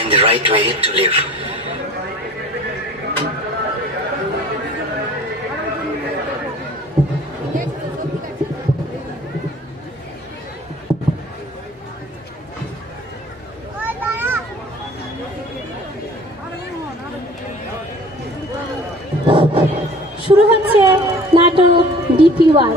and the right way to live. শুরু হচ্ছে নাটক DP1।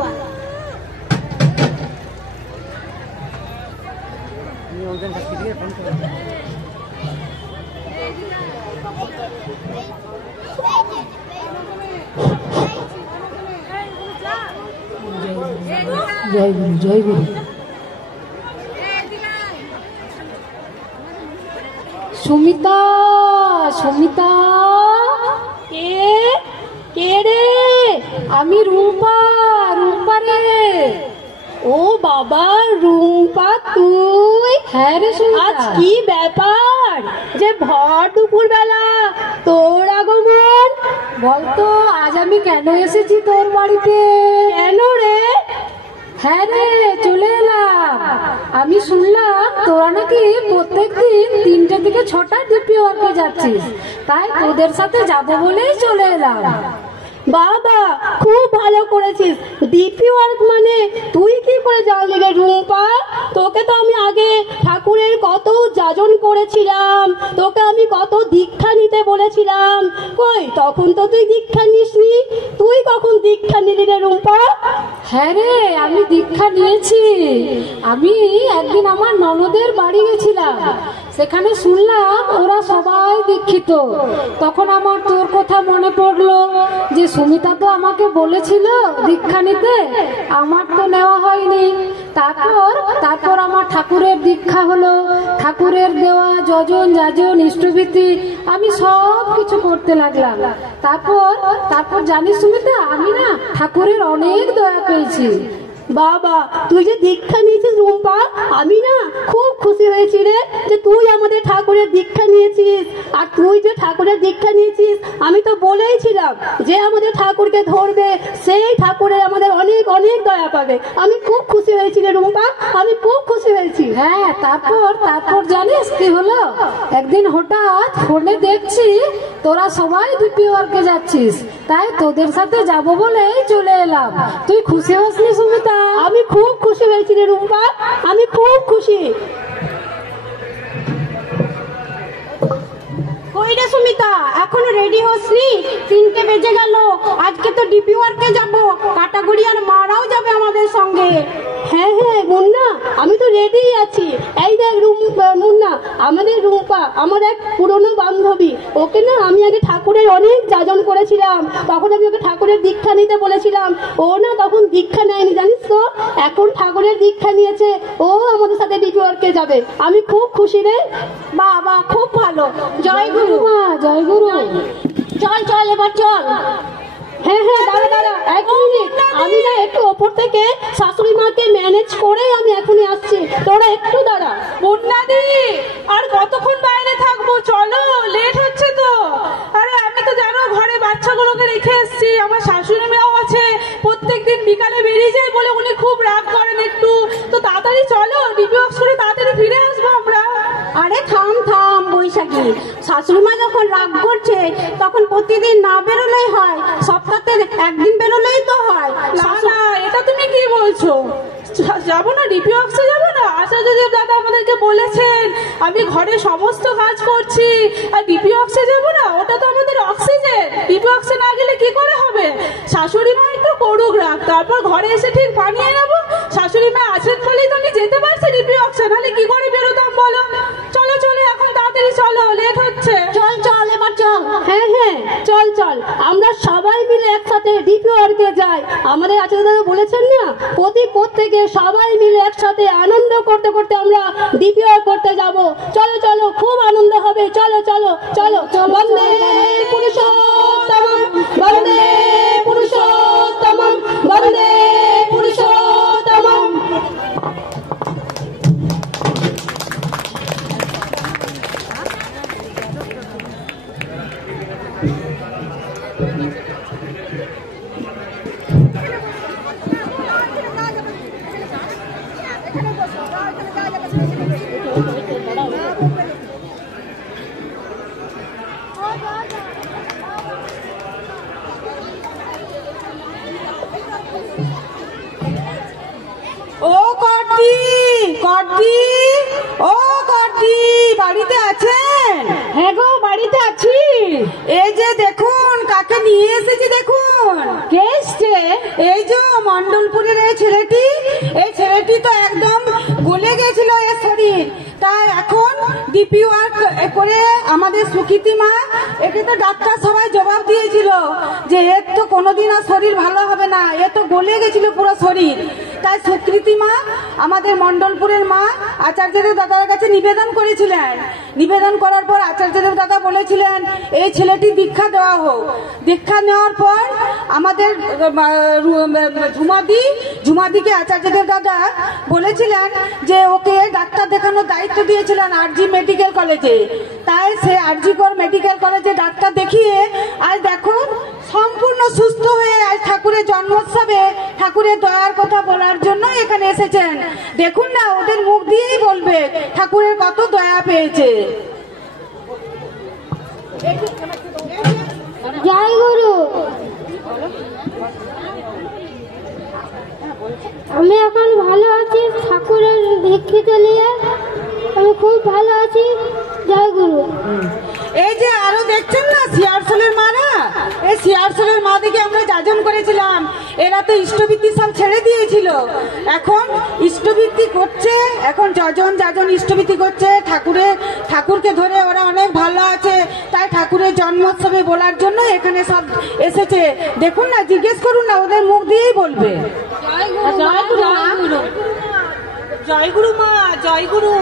জয় গুরু, জয় গুরু। সুমিতা, সুমিতা, কে রে? আমি রুম্পা, রুম্পা রে। ও বাবা, রুম্পা তুই? হ্যাঁ রে সুমিতা। আজ কি ব্যাপার যে ভর দুপুর বেলা তোর আগমন? বলতো আজ আমি কেন এসেছি তোর বাড়িতে? কেন রে? হ্যাঁ রে, চলে এলাম। আমি শুনলাম তোরা নাকি প্রত্যেকদিন 3টে থেকে 6টা ডিপি ওয়ার্কে যাচ্ছিস, তাই তোদের সাথে যাবো বলেই চলে এলাম। বাবা, খুব ভালো করেছিস। ডিপি ওয়ার্ক মানে তুই কি করে জানলি রে রুম্পা? তোকে তো আমি আগে ঠাকুরের কত যাজন করেছিলাম, তোকে আমি কত দীক্ষা নিতে বলেছিলাম। কই, তখন তো তুই দীক্ষা নিসনি। তুই কখন দীক্ষা নিলি রে রুম্পা? হ্যাঁ রে, আমি দীক্ষা নিয়েছি। আমি একদিন আমার ননদের বাড়ি গেছিলাম, সেখানে শুনলাম ওরা সবাই দীক্ষিত। তখন আমার তোর কথা মনে পড়লো যে সুমিতা তো আমাকে বলেছিল দীক্ষা নিতে, আমার তো নেওয়া হয়নি। তারপর আমার ঠাকুরের দীক্ষা হলো। ঠাকুরের দেওয়া যজন যাজন ইষ্টভীতি আমি সব কিছু করতে লাগলাম। তারপর জানিস সুমিতা, আমি না ঠাকুরের অনেক দয়া পেয়েছি। বাবা, তুই যে দীক্ষা নিয়েছিস রুম্পা, আমি না খুব খুশি হয়েছি রে যে তুই আমাদের ঠাকুরের দীক্ষা নিয়েছিস। আর তুই যে ঠাকুরের দীক্ষা নিয়েছিস, আমি তো বলেইছিলাম যে আমাদের ঠাকুরকে ধরবে, সেই ঠাকুরের আমাদের অনেক অনেক দয়া পাবে। আমি খুব খুশি হয়েছি রে রুম্পা, আমি খুব খুশি হয়েছি। হ্যাঁ, তারপর জানিস কি হলো? একদিন হঠাৎ ফোনে দেখছি তোরা সবাই ডিপি ওয়ার্কে যাচ্ছিস, তাই তোদের সাথে যাব বলেই চলে এলাম। তুই খুশি হসনি সুমিতা? আমি খুব খুশি হয়েছি রে রুম্পা, আমি খুব খুশি। কই রে সুমিতা, এখনো রেডি হসনি? 3টে বেজে গেল। আজকে তো ডিপি ওয়ার্কে যাব, কাটাগুড়ি আর মারাও যাবে আমাদের সঙ্গে। হ্যাঁ হ্যাঁ মুন্না, আমি তো রেডি আছি। এই দেখ মুন্না, আমাদের রুম্পা আমার এক পুরনো বান্ধবী। ওকে না আমি আগে ঠাকুরের অনেক যাজন করেছিলাম, তখন আমি ওকে ঠাকুরের দীক্ষা নিতে বলেছিলাম। ও না তখন দীক্ষা নেয়নি, জানিস তো? এখন ঠাকুরের দীক্ষা নিয়েছে, ও আমাদের সাথে ডিপি ওয়ার্কে যাবে। আমি খুব খুশি রে। বাবা, খুব ভালো। জয় গুরু মা, জয় গুরু। চল চল, এবার চল। হ্যাঁ হ্যাঁ, দাঁড়া দাঁড়া, 1 মিনিট। আমি না একটু ওপর থেকে শাশুড়ি মাকে ম্যানেজ করে আমি এখনই আসছি, তোরা একটু দাঁড়া। মুন্নাদি, আর কতক্ষণ বাইরে থাকবো? চলো, লেট হচ্ছে তো। আরে আমি তো জানো ঘরে বাচ্চাগুলোকে রেখে এসেছি, আমার শাশুড়ি মাও আছে, প্রত্যেকদিন বিকালে বেরিয়ে যায় বলে উনি খুব রাগ করেন একটু। তো তাড়াতাড়ি চলো, ডিপি ওয়ার্কস করে তাড়াতাড়ি ফিরে আসবো আমরা। আরে থাম থাম বৈশাখী, শাশুড়ি মা যখন রাগ করছে তখন প্রতিদিন না বেরোলেই হয়, সপ্তাহে একদিন বেরোলেই তো হয়। না না, এটা তুমি কি বলছো? যাবো না, ডিপি ওয়ার্কসে যাবো না? আচার্যদেব দাদা আমাদেরকে বলেছেন আমি ঘরে সমস্ত কাজ করছি, আর ডিপি ওয়ার্কসে যাবো না? ওটা তো আমাদের অক্সিজেন। ডিপি ওয়ার্কসে না গেলে কি করে হবে? শাশুড়ি মা একটু করুক রাগ, তারপর ঘরে এসে ঠিক বানিয়ে নেবো। শাশুড়ি মা আছেন বলেই তো আমি যেতে পারছি ডিপি ওয়ার্কসে, নাহলে কি করে বেরোতাম বলো? চলো চলো, এখন তাড়াতাড়ি চলো, লেট হচ্ছে। চল চল, এবার চল। হ্যাঁ হ্যাঁ, চল চল, আমরা সবাই মিলে একসাথে ডিপি ওয়ার্কে যাই। আমাদের আচার্য দাদা বলেছেন না, প্রত্যেকে সবাই মিলে একসাথে আনন্দ করতে করতে আমরা ডিপি ওয়ার্ক করতে যাব। চলো চলো, খুব আনন্দ হবে। চলো চলো চলো। বন্দে পুরুষোত্তম, বন্দে পুরুষোত্তম, বন্দে পুরুষোত্তম। বাড়িতে আছেন? হ্যাঁ গো, বাড়িতে আছি। এই যে দেখুন কাকে নিয়ে এসেছি, দেখুন কে এসছে? এই যে মন্ডলপুরের এই ছেলেটি তো একদম গলে গেছিল এর শরীর, তাই এখন ডিপি ওয়ার্ক করে আমাদের সুকৃতি মা, একে তো ডাক্তার সবাই জবাব দিয়েছিল যে এর তো কোনোদিন আর শরীর ভালো হবে না, এ তো গলে গেছিল পুরো শরীর। তাই সুকৃতি মা আমাদের মন্ডলপুরের মা আচার্যদেব দাদার কাছে নিবেদন করেছিলেন। নিবেদন করার পর আচার্যদেব দাদা বলেছিলেন এই ছেলেটি দীক্ষা দেওয়া হোক। দীক্ষা নেওয়ার পর আমাদের ঝুমাদিকে আচার্যদেব দাদা বলেছিলেন যে ওকে ডাক্তার দেখানোর দায়িত্ব দিয়েছিলেন আরজি মেডিকেল কলেজে। তাই সে আরজিকর মেডিকেল কলেজে ডাক্তার দেখিয়ে আজ দেখুন সম্পূর্ণ সুস্থ হয়ে আজ ঠাকুরের জন্মোৎসবে ঠাকুরের দয়ার কথা বলার জন্য এখানে এসেছেন। দেখুন না, ওদের মুখ দিয়েই বলবে ঠাকুরের কত দয়া পেয়েছে। জয় গুরু। আমি এখন ভালো আছি, ঠাকুরের দীক্ষিত নিয়ে আমি খুব ভালো আছি। জয় গুরু। এই যে আরো দেখছেন না শিয়ারসোলের মারা, এই শিয়ারসোলের মা দিকে আমরা যাজন করেছিলাম, এরা তো ইষ্টবৃত্তি সব ছেড়ে দিয়েছিল, এখন ইষ্টবৃত্তি করছে, এখন যাজন ইষ্টবৃত্তি করছে। ঠাকুরকে ধরে ওরা অনেক ভালো আছে, তাই ঠাকুরের জন্মোৎসবে বলার জন্য এখানে সব এসেছে। দেখুন না, জিজ্ঞেস করুন না, ওদের মুখ দিয়েই বলবে। জয় গুরু মা, জয় গুরু।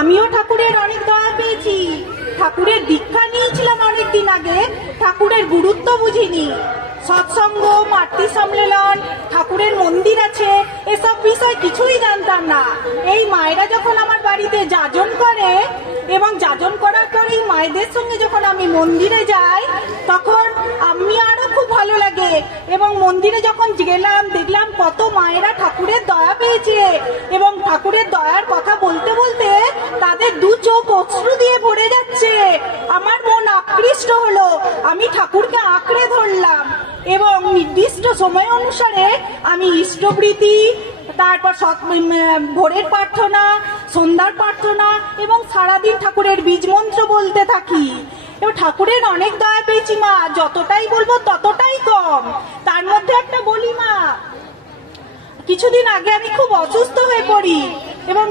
আমিও ঠাকুরের অনেক দয়া পেয়েছি। ঠাকুরের দীক্ষা নিয়েছিলাম অনেকদিন আগে, ঠাকুরের গুরুত্ব বুঝিনি। সৎসঙ্গ, মাতৃ সম্মেলন, ঠাকুরের মন্দির আছে, এসব বিষয় কিছুই জানতাম না। এই মায়েরা যখন আমার বাড়িতে যাজন করে এবং যাজন করার পরেই মায়েদের সঙ্গে যখন আমি মন্দিরে যাই, তখন আমি আরো খুব ভালো লাগে। এবং মন্দিরে যখন গেলাম দেখলাম কত মায়েরা ঠাকুরের দয়া পেয়েছে এবং ঠাকুরের দয়ার কথা বলতে বলতে তাদের দু চোখ অশ্রু দিয়ে ভরে যাচ্ছে। আমার মন আকৃষ্ট হলো, আমি ঠাকুরকে আঁকড়ে ধরলাম এবং নির্দিষ্ট সময় অনুসারে আমি ইষ্টবৃত্তি, তারপর ভোরের প্রার্থনা, সন্ধ্যার প্রার্থনা এবং সারাদিন ঠাকুরের বীজ মন্ত্র বলতে থাকি। এবং ঠাকুরের অনেক দয়া পেয়েছি মা, যতটাই বলবো ততটাই কম। তার মধ্যে একটা বলি মা, কিছুদিন আগে আমি খুব অসুস্থ হয়ে পড়ি এবং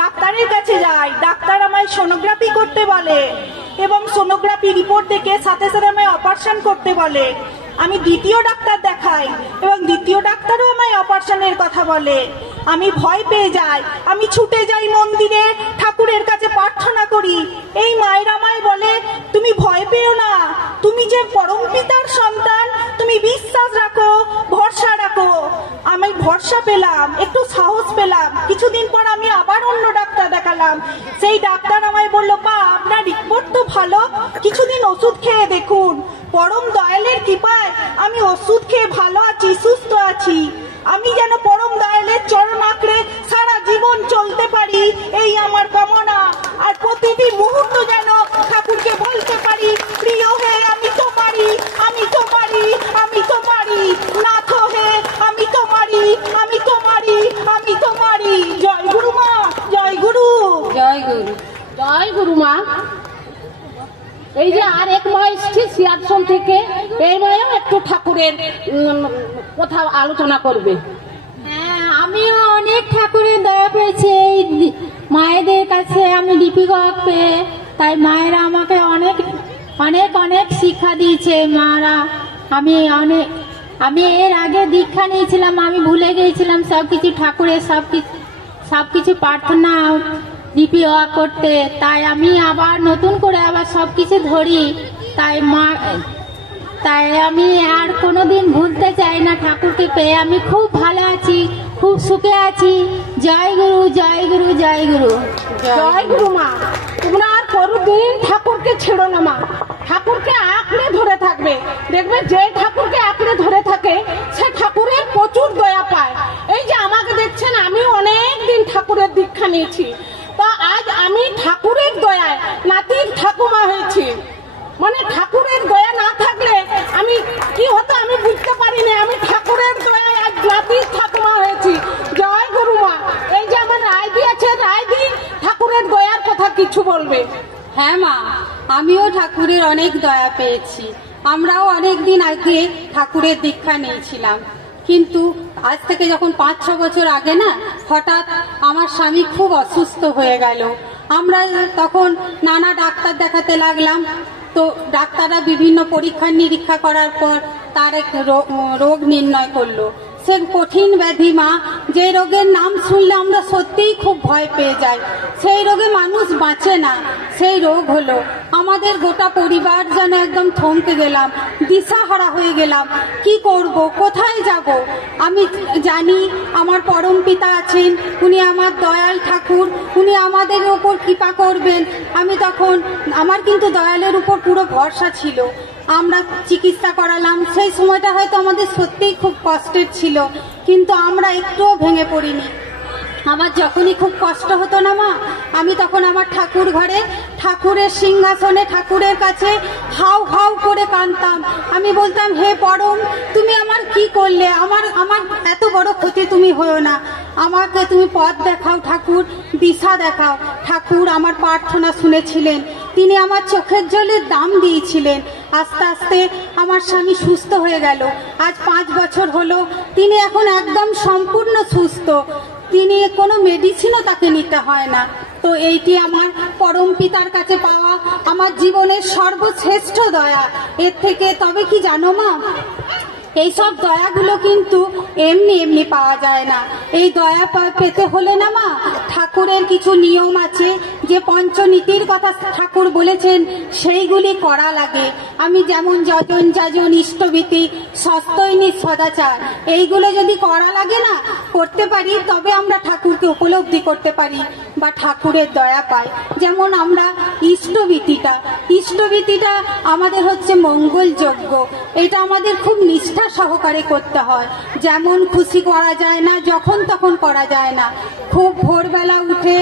ডাক্তারের কাছে যাই। ডাক্তার আমায় সোনোগ্রাফি করতে বলে এবং সোনোগ্রাফি রিপোর্ট দেখে সাথে সাথে আমায় অপারেশন করতে বলে। আমি দ্বিতীয় ডাক্তার দেখাই এবং দ্বিতীয় ডাক্তারও আমায় অপারেশনের কথা বলে। আমি ভয় পেয়ে যাই, আমি ছুটে যাই মন্দিরে, ঠাকুরের কাছে প্রার্থনা করি। এই মায়ের আমায় বলে তুমি ভয় পেও না, তুমি যে পরম পিতার সন্তান, তুমি বিশ্বাস রাখো, ভরসা রাখো। আমি ভরসা পেলাম, একটু সাহস পেলাম। কিছুদিন পর আমি আবার অন্য ডাক্তার দেখালাম। সেই ডাক্তার আমায় বললো বা আপনার রিপোর্ট তো ভালো, কিছুদিন ওষুধ খেয়ে দেখুন। পরম দয়ালের কৃপায় আমি ওষুধ খেয়ে ভালো আছি, সুস্থ আছি। আমি যেন পরম দয়ালের চরণ আঁকড়ে সারা জীবন চলতে পারি, এই আমার কামনা। আর প্রতিটি মুহূর্ত যেন ঠাকুরকে বলতে পারি, প্রিয় হে আমি তোমারই, আমি তোমারই, আমি তোমারই, নাথ হে আমি তোমারই, আমি তোমারই, আমি তোমারই। জয় গুরু মা, জয় গুরু। জয় গুরু। জয় গুরু মা। এই যে আর এক মা এসছে সিয়ারসোল থেকে, এই মায়েও একটু ঠাকুরের কথা আলোচনা করবে। হ্যাঁ, আমিও অনেক ঠাকুরের দয়া পেয়েছি এই মায়েদের কাছে। আমি দীপিকা পেয়ে, তাই মায়েরা আমাকে অনেক অনেক অনেক শিক্ষা দিয়েছে মারা। আমি এর আগে দীক্ষা নিয়েছিলাম, আমি ভুলে গিয়েছিলাম সবকিছু ঠাকুরের সবকিছু প্রার্থনা ডিপি করতে। তাই আমি আবার নতুন করে আবার সবকিছু ধরি। তাই আমি আর কোনোদিন ভুলতে চাই না ঠাকুরকে পেয়ে। আমি খুব ভালো আছি, খুব সুখে আছি। জয় গুরু, জয় গুরু, জয় গুরু। জয় গুরু মা। তোমরা আর কোনোদিন ঠাকুরকে ছেড়ো না মা, ঠাকুরকে আঁকড়ে ধরে থাকবে। দেখবে যে ঠাকুরকে আঁকড়ে ধরে থাকে সে ঠাকুরের প্রচুর দয়া পায়। এই যে আমাকে দেখছেন, আমি অনেক দিন ঠাকুরের দীক্ষা নিয়েছি, তা আজ আমি ঠাকুরের দয়ায় নাতির ঠাকুমা হয়েছি। মানে ঠাকুরের দয়া না থাকলে আমি কি হতো আমি বুঝতে পারিনি, আমি ঠাকুরের দয়ায় আজ নাতির ঠাকুমা হয়েছি। জয় গুরু মা। এই যে আমার রায়দি আছে, রায়দি ঠাকুরের দয়ার কথা কিছু বলবে। হ্যাঁ মা, আমিও ঠাকুরের অনেক দয়া পেয়েছি। আমরাও অনেক দিন আগে ঠাকুরের দীক্ষা নিয়েছিলাম, কিন্তু আজ থেকে যখন 5-6 বছর আগে না, হঠাৎ আমার স্বামী খুব অসুস্থ হয়ে গেল। আমরা তখন নানা ডাক্তার দেখাতে লাগলাম। তো ডাক্তাররা বিভিন্ন পরীক্ষা নিরীক্ষা করার পর তার এক রোগ নির্ণয় করলো। সে কঠিন ব্যাধি মা, যে রোগের নাম শুনলে আমরা সত্যিই খুব ভয় পেয়ে যাই। সেই রোগে মানুষ বাঁচে না। সেই রোগ হলো, আমাদের গোটা পরিবার যেন একদম থমকে গেলাম, দিশাহারা হয়ে গেলাম। কি করব, কোথায় যাব? আমি জানি আমার পরম পিতা আছেন, উনি আমার দয়াল ঠাকুর, উনি আমাদের উপর কৃপা করবেন। আমি তখন আমার কিন্তু দয়ালের উপর পুরো ভরসা ছিল। আমরা চিকিৎসা করালাম। সেই সময়টা হয়তো আমাদের সত্যিই খুব কষ্টের ছিল, কিন্তু আমরা একটুও ভেঙে পড়িনি। আমার যখনই খুব কষ্ট হতো না মা, আমি তখন আমার ঠাকুর ঘরে, ঠাকুরের সিংহাসনে, ঠাকুরের কাছে হাউ হাউ করে কাঁদতাম। আমি বলতাম, হে পরম, তুমি আমার কি করলে? আমার এত বড় ক্ষতি তুমি হয়েও না, আমাকে তুমি পথ দেখাও ঠাকুর, দিশা দেখাও। ঠাকুর আমার প্রার্থনা শুনেছিলেন, তিনি আমার চোখের জলের দাম দিয়েছিলেন। আস্তে আস্তে আমার স্বামী সুস্থ হয়ে গেল। আজ 5 বছর হলো, তিনি এখন একদম সম্পূর্ণ সুস্থ। তিনি কোনো মেডিসিনও তাকে নিতে হয় না। তো এইটি আমার পরম পিতার কাছে পাওয়া আমার জীবনের সর্বশ্রেষ্ঠ দয়া। এর থেকে তবে কি জানো মা, এইসব দয়াগুলো কিন্তু এমনি এমনি পাওয়া যায় না। এই দয়া পেতে হলে না মা, ঠাকুরের কিছু নিয়ম আছে, যে পঞ্চনীতির কথা ঠাকুর বলেছেন, সেইগুলি করা লাগে। আমি যেমন যজন যাজন ইষ্টভীতি সস্তৈনিক সদাচার, এইগুলো যদি করা লাগে না, করতে পারি, তবে আমরা ঠাকুরকে উপলব্ধি করতে পারি বা ঠাকুরের দয়া পাই। যেমন আমরা ইষ্টভীতিটা আমাদের হচ্ছে মঙ্গলযজ্ঞ। এটা আমাদের খুব নিষ্ঠা সহকারে করতে হয়। যেমন খুশি করা যায় না, যখন তখন করা যায় না। খুব ভোরবেলা উঠে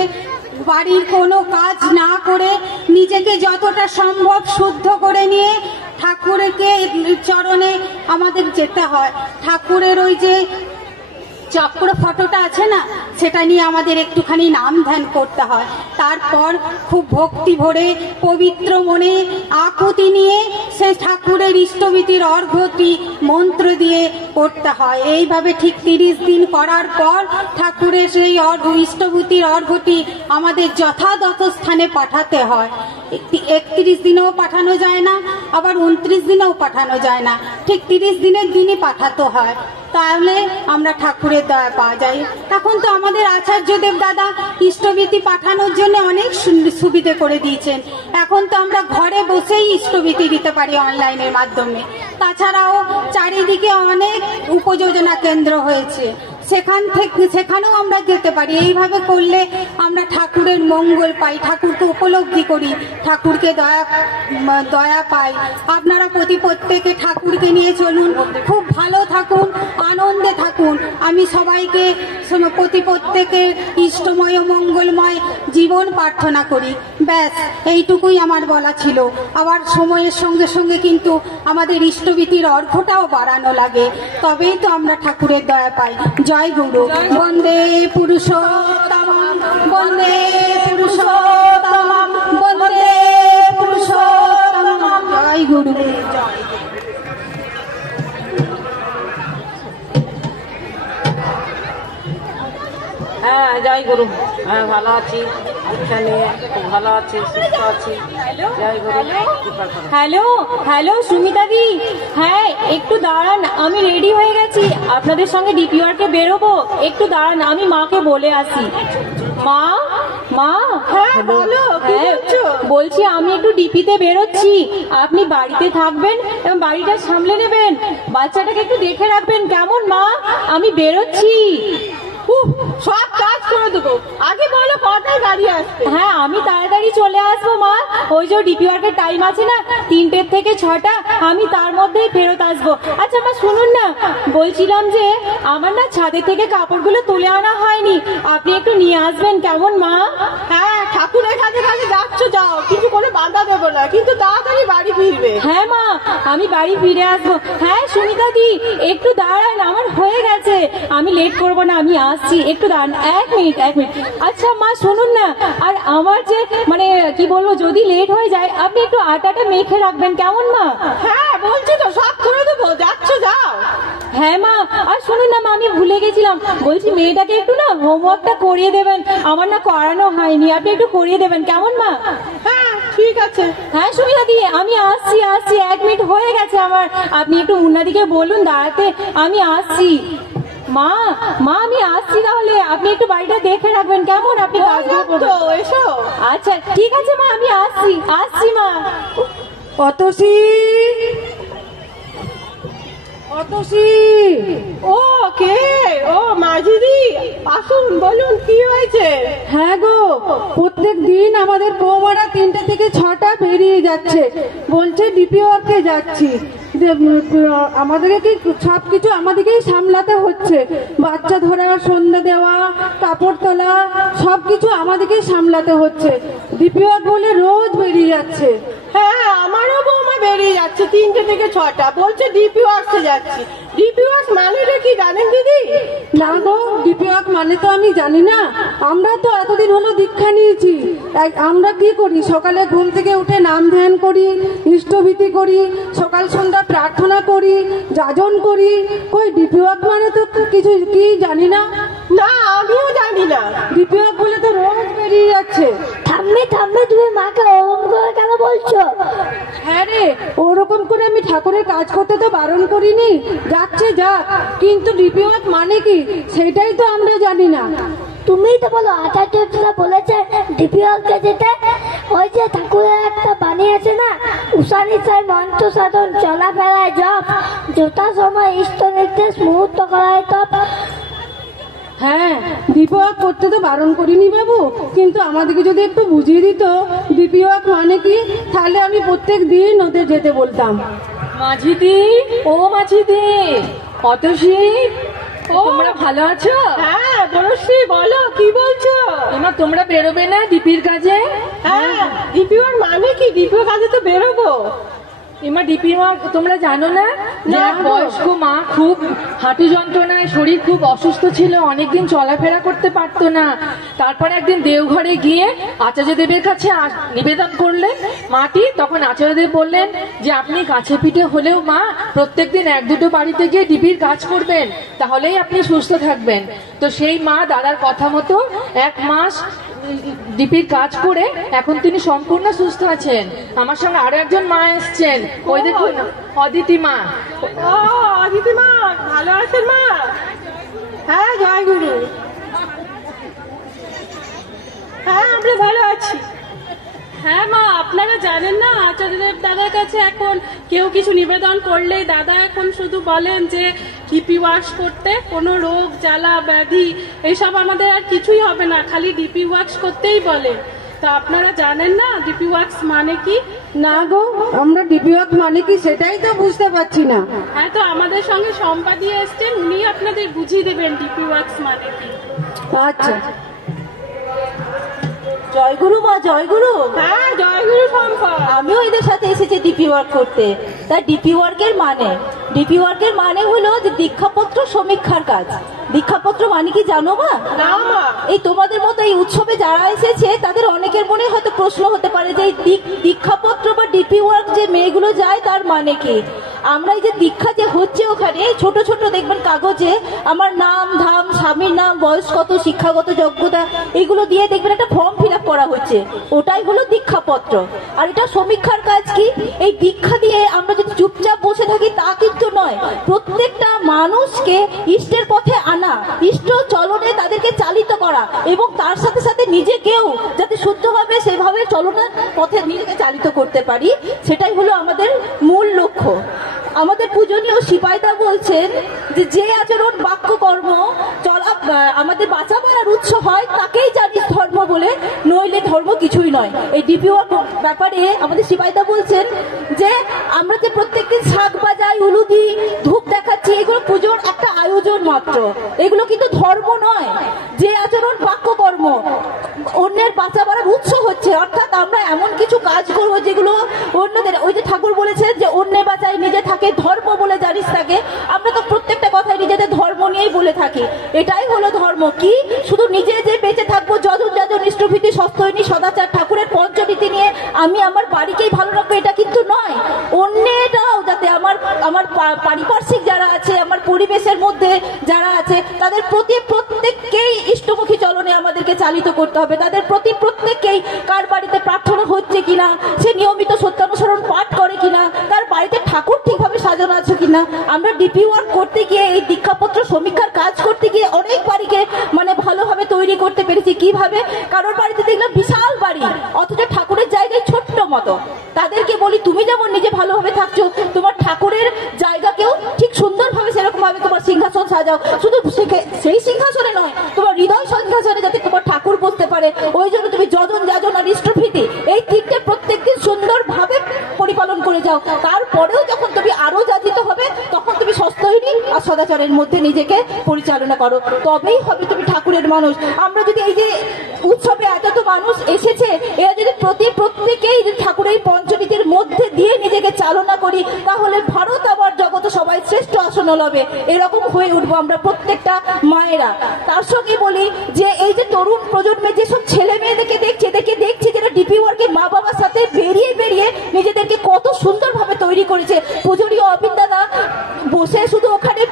বাড়ির কোনো কাজ না করে নিজেকে যতটা সম্ভব শুদ্ধ করে নিয়ে ঠাকুরকে চরণে আমাদের যেতে হয়। ঠাকুরের ওই যে চক্র ফটোটা আছে না, সেটা নিয়ে আমাদের একটুখানি নাম ধ্যান করতে হয়। তারপর খুব ভক্তি ভরে পবিত্র মনে আকুতি নিয়ে সেই ঠাকুরের ইষ্টভীতির অর্ঘ্যটি মন্ত্র দিয়ে করতে হয়। এইভাবে ঠিক 30 দিন করার পর ঠাকুরের সেই ইষ্টভীতির অর্ঘ্যটি আমাদের যথাযথ স্থানে পাঠাতে হয়। 31 দিনেও পাঠানো যায় না, আবার 29 দিনেও পাঠানো যায় না, ঠিক 30 দিনের দিনই পাঠাতে হয়। তাহলে আমরা ঠাকুরের দয়া পাওয়া যায়। এখন তো আমাদের আচার্যদেব দাদা ইষ্টভীতি পাঠানোর জন্য অনেক সুবিধে করে দিয়েছেন। এখন তো আমরা ঘরে বসেই ইষ্টভীতি দিতে পারি অনলাইনের মাধ্যমে। তাছাড়াও চারিদিকে অনেক উপযোজনা কেন্দ্র হয়েছে, সেখানেও আমরা যেতে পারি। এইভাবে করলে আমরা ঠাকুরের মঙ্গল পাই, ঠাকুরকে উপলব্ধি করি, ঠাকুরকে দয়া পাই। আপনারা প্রত্যেকে ঠাকুরকে নিয়ে চলুন, খুব ভালো থাকুন, আনন্দে থাকুন। আমি সবাইকে প্রত্যেকের ইষ্টময় ও মঙ্গলময় জীবন প্রার্থনা করি। ব্যাস, এইটুকুই আমার বলা ছিল। আবার সময়ের সঙ্গে সঙ্গে কিন্তু আমাদের ইষ্টভীতির অর্ঘ্যটাও বাড়ানো লাগে, তবেই তো আমরা ঠাকুরের দয়া পাই। জয় গুরু। বন্দে পুরুষোত্তম, বন্দে পুরুষোত্তম, বন্দে পুরুষোত্তম। জয় গুরু। হ্যাঁ, জয় গুরু। হ্যাঁ, ভালো আছি, এখানে খুব ভালো আছি, সুস্থ আছি। জয় গুরু। হ্যালো হ্যালো সুমিতাদি, হ্যাঁ একটু দাঁড়ান, আমি রেডি হয়ে গেছি, আপনাদের সঙ্গে ডিপিওয়ার্কে বেরোবো। একটু দাঁড়ান, আমি মাকে বলে আসি। মা, মা। হ্যাঁ বলো, কি বলছো? বলছি আমি একটু ডিপিতে বেরোচ্ছি, আপনি বাড়িতে থাকবেন এবং বাড়িটা সামলে নেবেন, বাচ্চাটাকে একটু দেখে রাখবেন, কেমন মা? আমি বেরোচ্ছি। সব কাজ করে দেবো, আগে বলো কটায় গাড়ি আসবে? হ্যাঁ, আমি তাড়াতাড়ি চলে আসবো মা। ওই যে ডিপিওয়ার্কের টাইম আছে না, 3টে থেকে 6টা, আমি তার মধ্যেই ফেরত আসবো। আচ্ছা মা শুনুন না, বলছিলাম যে আমার না ছাদে থেকে কাপড়গুলো তুলে আনা হয়নি, আপনি একটু নিয়ে আসবেন, কেমন মা? হ্যাঁ, ঠাকুরের কাছে কাছে যাচ্ছ যাও, কিছু কোনো বাধা দেবো না, কিন্তু তাড়াতাড়ি বাড়ি ফিরবে। হ্যাঁ মা, আমি বাড়ি ফিরে আসবো। হ্যাঁ সুমিতা দি, একটু দাঁড়ান, আমার হয়ে গেছে, আমি লেট করবো না, আমি আসছি। আসছি, একটু দাঁড়ান, 1 মিনিট 1 মিনিট। আচ্ছা মা শুনুন না, আর আমার যে মানে কি বলবো, যদি লেট হয়ে যায় আপনি একটু আটাটা মেখে রাখবেন, কেমন মা? হ্যাঁ বলছি তো, সব করে দেবো, যাচ্ছ যাও। হ্যাঁ মা, আর শুনুন না মা, আমি ভুলে গেছিলাম, বলছি মেয়েটাকে একটু না হোমওয়ার্কটা করিয়ে দেবেন, আমার না করানো হয়নি, আপনি একটু করিয়ে দেবেন, কেমন মা? হ্যাঁ ঠিক আছে। হ্যাঁ সুমিতা দি, আমি আসছি 1 মিনিট হয়ে গেছে আমার, আপনি একটু মুন্নাদিকে বলুন দাঁড়াতে, আমি আসছি। মা মা আমি আসছি, তাহলে আপনি একটু বাড়িটা দেখে রাখবেন, কেমন? আপনি কাজগুলো তো করবেন। এসো। আচ্ছা ঠিক আছে মা, আমি আসছি মা। অতসী, অতসী, ও কে? ও মাঝিদি, আসুন, বলুন কি হয়েছে? হ্যাঁ গো, প্রত্যেক দিন আমাদের বৌমারা 3টে থেকে 6টা বেরিয়ে যাচ্ছে, বলছে ডিপি ওয়ার্কে যাচ্ছি। আমাদেরকে কি সবকিছু আমাদেরকেই সামলাতে হচ্ছে, বাচ্চা ধরা, সন্ধ্যা দেওয়া, কাপড় তোলা, সবকিছু আমাদেরকেই সামলাতে হচ্ছে। ডিপি ওয়ার্ক বলে রোজ বেরিয়ে যাচ্ছে। হ্যাঁ আমারও বৌমা বেরিয়ে যাচ্ছে 3টে থেকে 6টা, বলছে ডিপি ওয়ার্কসে যাচ্ছি। ডিপি ওয়ার্কস মানেটা কি জানেন দিদি? না গো, ডিপি ওয়ার্ক মানে তো আমি জানি না, আমরা তো এতদিন হলো দীক্ষা নিয়েছি। আমরা কি করি, সকালে ঘুম থেকে উঠে নাম ধ্যান করি, ইষ্টভীতি করি, সকাল সন্ধ্যা প্রার্থনা করি, যাজন করি। কই ডিপি ওয়ার্ক মানে তো কিছু কি জানি না। না আমিও জানি না। ডিপি ওয়ার্ক বলে তো রোজ বেরিয়ে যাচ্ছে। থামবে থামবে, তুমি মাকে ওরম করে কেন বলছো? হ্যাঁ রে, ওরকম করে আমি ঠাকুরের কাজ করতে তো বারণ করিনি, যাচ্ছে যাক, কিন্তু ডিপি ওয়ার্ক মানে কি সেটাই তো আমরা জানি না। তুমি তো বলো আচার্যরা বলেছে ডিপি ওয়ার্কে যেতে। ওই যে ঠাকুরের একটা বাণী আছে না, উষানিশায় মন্ত্র সাধন, চলাফেরায় জপ, যথা সময় ইষ্ট নির্দেশ, মুহূর্ত করায় তপ। হ্যাঁ, ডিপি ওয়ার্ক করতে তো বারণ করিনি বাবু, কিন্তু আমাদেরকে যদি একটু বুঝিয়ে দিত ডিপি ওয়ার্ক মানে কি, তাহলে আমি প্রত্যেক দিন ওদের যেতে বলতাম। মাঝিদি, ও মাঝিদি, অতসী, তোমরা ভালো আছো? হ্যাঁ বলশ্রী, বলো কি বলছো? এমা তোমরা বেরোবে না ডিপির কাজে? হ্যাঁ ডিপি ওয়ার্ক মানে কি? ডিপি ওয়ার্ক কাজে তো বেরোবো। এমা ডিপি ওয়ার্ক তোমরা জানো না? যে এক বয়স্ক মা খুব হাঁটু যন্ত্রণায়, শরীর খুব অসুস্থ ছিল, অনেকদিন চলাফেরা করতে পারতো না। তারপরে একদিন দেওঘরে গিয়ে আচার্যদেবের কাছে নিবেদন করলেন মাটি। তখন আচার্যদেব বললেন যে আপনি কাছে পিঠে হলেও মা প্রত্যেকদিন 1-2 বাড়িতে গিয়ে ডিপির কাজ করবেন, তাহলেই আপনি সুস্থ থাকবেন। তো সেই মা দাদার কথা মতো 1 মাস ডিপির কাজ করে এখন তিনি সম্পূর্ণ সুস্থ আছেন। আমার সঙ্গে আরো একজন মা এসছেন, ওই দেখুন অদিতি মা। ও অদিতি মা, ভালো আছেন মা? হ্যাঁ জয় গুরু। হ্যাঁ আমরা ভালো আছি। হ্যাঁ মা, আপনারা জানেন না আচার্যদেব দাদার কাছে এখন কেউ কিছু নিবেদন করলে দাদা এখন শুধু বলেন যে ডিপি ওয়ার্কস করতে, কোনো রোগ জ্বালা ব্যাধি এইসব আমাদের আর কিছুই হবে না, খালি ডিপি ওয়ার্কস করতেই বলে। তা আপনারা জানেন না ডিপি ওয়ার্কস মানে কি? না গো, আমরা ডিপি ওয়ার্ক মানে কি সেটাই তো বুঝতে পারছি না। হ্যাঁ, তো আমাদের সঙ্গে সম্পাদি এসছেন, উনি আপনাদের বুঝিয়ে দেবেন ডিপি ওয়ার্কস মানে কি। আচ্ছা, জয়গুরু মা, জয়গুরু। হ্যাঁ জয়গুরু শম্পা। আমিও এদের সাথে এসেছি ডিপি ওয়ার্ক করতে। তাই ডিপি ওয়ার্কের মানে হলো যে দীক্ষাপত্র সমীক্ষার কাজ। দীক্ষাপত্র মানে কি জানো মা? না মা। এই তোমাদের মতো এই উৎসবে যারা এসেছে তাদের অনেকের মনে হয়তো প্রশ্ন হতে পারে যে এই দীক্ষাপত্র বা ডিপি ওয়ার্ক যে মেয়েগুলো যায় তার মানে কি। আমরা এই যে দীক্ষা যে হচ্ছে ওখানে ছোট ছোট দেখবেন কাগজে আমার নাম ধাম, স্বামীর নাম, বয়স কত, শিক্ষাগত যোগ্যতা, এগুলো দিয়ে দেখবেন একটা ফর্ম ফিল আপ করা হচ্ছে, ওটাই হলো দীক্ষাপত্র। আর এটা সমীক্ষার কাজ কি, এই দীক্ষা দিয়ে আমরা যদি চুপচাপ বসে থাকি তা কিন্তু নয়, প্রত্যেকটা মানুষকে ইষ্টের পথে আনা, ইষ্ট চলনে তাদেরকে চালিত করা এবং তার সাথে সাথে নিজেকেও যাতে শুদ্ধভাবে সেভাবে চলনের পথে নিজেকে চালিত করতে পারি, সেটাই হলো আমাদের মূল লক্ষ্য। আমাদের পূজনীয় সিপাইদা বলছেন যে আচরণ বাক্য কর্ম চলা আমাদের বাঁচাবার আর উৎস হয় তাকেই জানিস ধর্ম বলে, নইলে ধর্ম কিছুই নয়। এই ডিপি ওয়ার্ক ব্যাপারে আমাদের সিপাইদা বলছেন যে আমরা যে প্রত্যেকদিন শাক বাজাই, উলু দিই, ধূপ দেখাচ্ছি, এগুলো পুজোর একটা আয়োজন মাত্র, এগুলো কিন্তু ধর্ম নয়। যে আচরণ বাক্য কর্ম অন্যের বাঁচাবার উৎস হচ্ছে, অর্থাৎ আমরা এমন কিছু কাজ করবো যেগুলো অন্যদের, ওই যে ঠাকুর বলেছেন যে অন্যে বাঁচাই নিজে থাকে, ধর্ম বলে জানিস থাকে। আমরা তো প্রত্যেকটা কথাই নিজেদের ধর্ম নিয়েই বলে থাকি। এটাই হলো ধর্ম, কি শুধু নিজে যে বেঁচে থাকবো যজন যাজন ইষ্টভীতি সস্তৈনী সদাচার ঠাকুরের পঞ্চনীতি নিয়ে আমি আমার বাড়িকেই ভালো রাখবো, এটা কিন্তু নয়। অন্যেরাও যাতে আমার পারিপার্শ্বিক যারা আছে, আমার পরিবেশের মধ্যে যারা আছে, তাদের প্রতি প্রত্যেককেই ইষ্টমুখী চলনে আমাদেরকে চালিত করতে হবে। তাদের প্রতি প্রত্যেককেই কার বাড়িতে প্রার্থনা হচ্ছে কিনা, সে নিয়মিত সত্যানুসরণ পাঠ করে কিনা, তার বাড়িতে ঠাকুর ঠিকভাবে সাজানো আছে কিনা। আমরা ডিপি ওয়ার্ক করতে গিয়ে, এই দীক্ষাপত্র সমীক্ষার কাজ করতে গিয়ে অনেক বাড়িকে মানে ভালোভাবে তৈরি করতে পেরেছি। কিভাবে? কারোর বাড়িতে দেখলাম বিশাল বাড়ি, অথচ ঠাকুরের জায়গায় ছোট্ট মতো। তাদেরকে বলি তুমি যেমন নিজে ভালোভাবে থাকছো, তোমার ঠাকুরের জায়গাকেও ঠিক সুন্দরভাবে সেরকম ভাবে তোমার সিংহাসন সাজাও। শুধু সেই সিংহাসনে নয়, তোমার হৃদয় সিংহাসনে যাতে তোমার ঠাকুর বসতে পারে, ওই জন্য তুমি যজন যাজন আর ইষ্টভীতি এই তিনটে প্রত্যেকদিন সুন্দরভাবে পরিপালন করে যাও। তারপরেও যখন তুমি আরো যাচিত হবে, তখন তুমি সস্তৈনী আর সদাচারের মধ্যে নিজেকে পরিচালনা করো, তবেই হবে তুমি ঠাকুরের মানুষ। আমরা যদি এই যে উৎসবে এত মানুষ এসেছে, এরা যদি প্রত্যেকেই ঠাকুরের পঞ্চনীতির মধ্যে দিয়ে নিজেকে চালনা করি, তাহলে ভারত আবার জগতে সবাই শ্রেষ্ঠ আসন লবে, এরকম হয়ে উঠবো আমরা প্রত্যেকটা মায়েরা। তার সঙ্গে বলি যে এই যে তরুণ প্রজন্মে যেসব ছেলে মেয়েদেরকে দেখছি যারা ডিপি ওয়ার্কে মা বাবার সাথে বেরিয়ে নিজেদেরকে কত সুন্দরভাবে তৈরি করেছে। পূজনীয় অপিন দাদা বসে শুধু ওখানে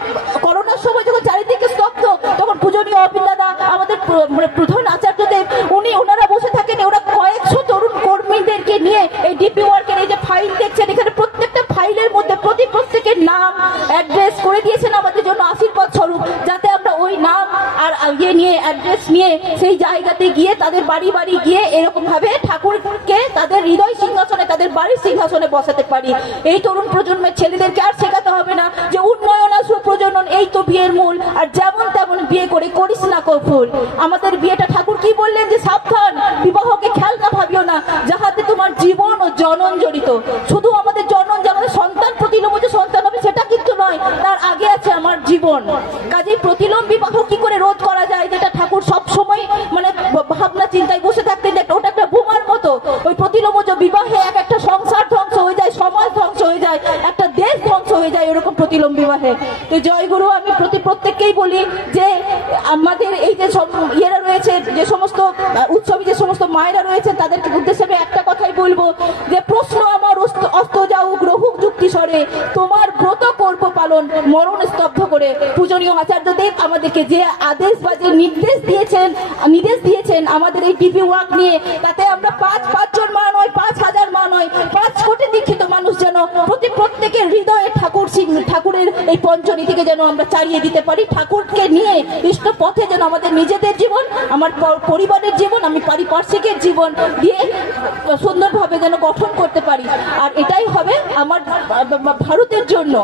করোনার সময় যখন চারিদিকে স্তব্ধ, তখন পূজনীয় অপিন দাদা আমাদের প্রধান আচার্যদেব ওনারা বসে থাকেন, ওরা কয়েকশো তরুণ কর্মীদেরকে নিয়ে এই ডিপি ওয়ার্কের এই যে ফাইল দেখছেন, এখানে প্রত্যেকটা ফাইলের মধ্যে প্রত্যেকের নাম অ্যাড্রেস করে দিয়েছেন আমাদের জন্য আশীর্বাদ স্বরূপ, যাতে আমরা ওই নাম আর ইয়ে নিয়ে অ্যাড্রেস নিয়ে সেই জায়গাতে গিয়ে তাদের বাড়ি গিয়ে এরকম ভাবে ঠাকুরকে তাদের হৃদয় সিংহাসনে, তাদের বাড়ির সিংহাসনে বসাতে পারি। এই তরুণ প্রজন্মের ছেলেদেরকে আর শেখাতে হবে না যে উন্নয়ন আর সুপ্রজনন এই তো বিয়ের মূল, আর যেমন তেমন বিয়ে করে করিস না কফুল। আমাদের বিয়েটা ঠাকুর কি বললেন যে সাবধান, বিবাহকে খেলনা ভাবিও না, যাহাতে তোমার জীবন ও জনন জড়িত। শুধু আমাদের জনন যেমন সন্তান প্রতিলোম যে সন্তান হবে সেটা কিন্তু নয়, তার আগে আছে আমার জীবন। কাজেই প্রতিলোম বিবাহ কি করে রোধ করা যায়, যেটা ঠাকুর সব সময় মানে ভাবনা চিন্তায় বসে থাকতেন, ওটা একটা বোমার মতো। ওই প্রতিলোমজ বিবাহে একটা সংসার ধ্বংস হয়ে যায়, সমাজ ধ্বংস হয়ে যায়, একটা দেশ ধ্বংস হয়ে যায় এরকম প্রতিলোম বিবাহে। তো জয়গুরু আমি প্রত্যেককেই বলি যে আমাদের এই যে সব ইয়েরা রয়েছে, যে সমস্ত উৎসবে যে সমস্ত মায়েরা রয়েছে, তাদেরকে উদ্দেশ্যে আমি একটা কথাই বলবো যে প্রশ্ন আমার অস্ত যাউক রহুক যুক্তি স্বরে, তোমার ব্রত করব পালন মরণ স্তব্ধ করে। পূজনীয় আচার্যদেব আমাদেরকে যে আদেশ বা যে নির্দেশ দিয়েছেন আমাদের এই ডিপি ওয়ার্ক নিয়ে, তাতে আমরা 5 মা নয়, 5,000 মা নয়, 5 কোটি দীক্ষিত মানুষ যেন প্রত্যেকের হৃদয়ে ঠাকুরের এই পঞ্চনীতিকে যেন আমরা চালিয়ে দিতে পারি। ঠাকুরকে নিয়ে ইষ্ট পথে যেন আমাদের নিজেদের জীবন, আমার পরিবারের জীবন, আমি পারিপার্শ্বিকের জীবন দিয়ে সুন্দরভাবে যেন গঠন করতে পারি। আর এটাই হবে আমার ভারতের জন্য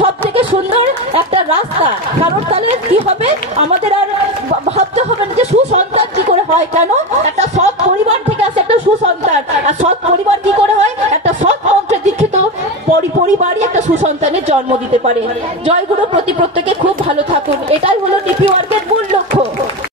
সব থেকে সুন্দর একটা রাস্তা। কারণ তাহলে কি হবে, আমাদের আর ভাবতে হবে না যে সুসন্তান কি করে হয়। কেন? একটা সৎ পরিবার থেকে আসে একটা সুসন্তান, আর সৎ পরিবার কি করে হয়, একটা সৎ মন্ত্রে দীক্ষিত পরিবারই একটা সুসন্তানের জন্ম দিতে পারে। জয়গুরু প্রত্যেকে খুব ভালো থাকুন, এটাই হলো ডিপি ওয়ার্কের মূল